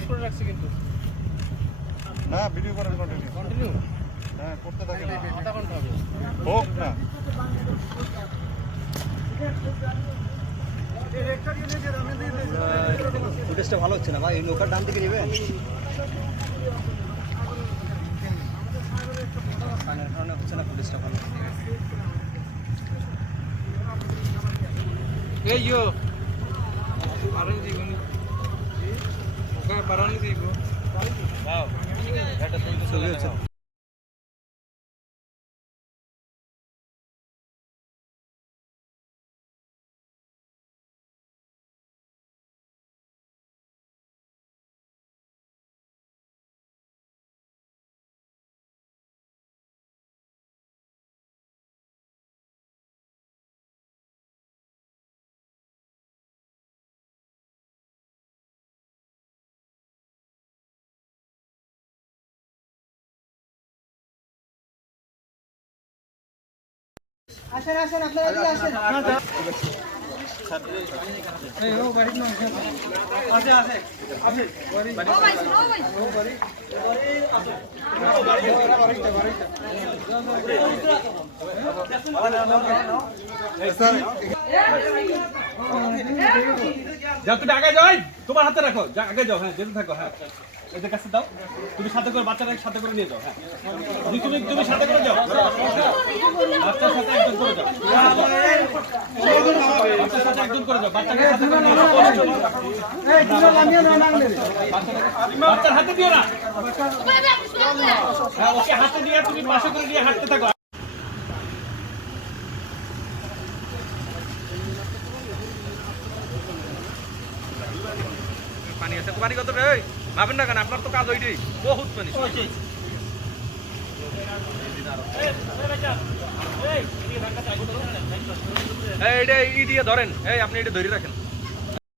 Push করে রাখছি কিন্তু না ভিডিও করেন কন্টিনিউ কন্টিনিউ হ্যাঁ করতে থাকেন আধা ঘন্টা হবে হোক না ফুটেজটা ভালো হচ্ছে না ভাই, এই নৌকার ডান দিকে নেবেন কারণে হচ্ছে না ফুটেজটা ভালো। এই ইয়ো পারন জীবন ওকে পারন জীবন দাও এটা ছবি হচ্ছে না। আসেন আসেন আপনারা এদিকে আসেন এই ও বাড়ি না আছে আছে আছে বাড়ি ও ভাই ও ভাই যাও তুমি আগে যাও তোমার হাতে রাখো আগে যাও হ্যাঁ যেতে থাকো হ্যাঁ এদের কাছে দাও তুমি সাথে করে বাচ্চাটাকে সাথে করে নিয়ে যাও হ্যাঁ তুমি সাথে করে যাও বাচ্চার সাথে একজন করে যাও বাচ্চার সাথে একজন করে যাও বাচ্চাকে সাথে করে নিয়ে যাও এই তোমরা নামিয়ে না নামলে বাচ্চার হাতে দিও না হ্যাঁ ওকে হাতে দিয়ে তুমি পাশে করে নিয়ে হাঁটতে থাকো পানি আছে পানি কত রে ভাবেন না কেন আপনার তো কাজ ওইটাই বহুত পানি এইটা ই দিয়ে ধরেন এই আপনি এটা ধরে রাখেন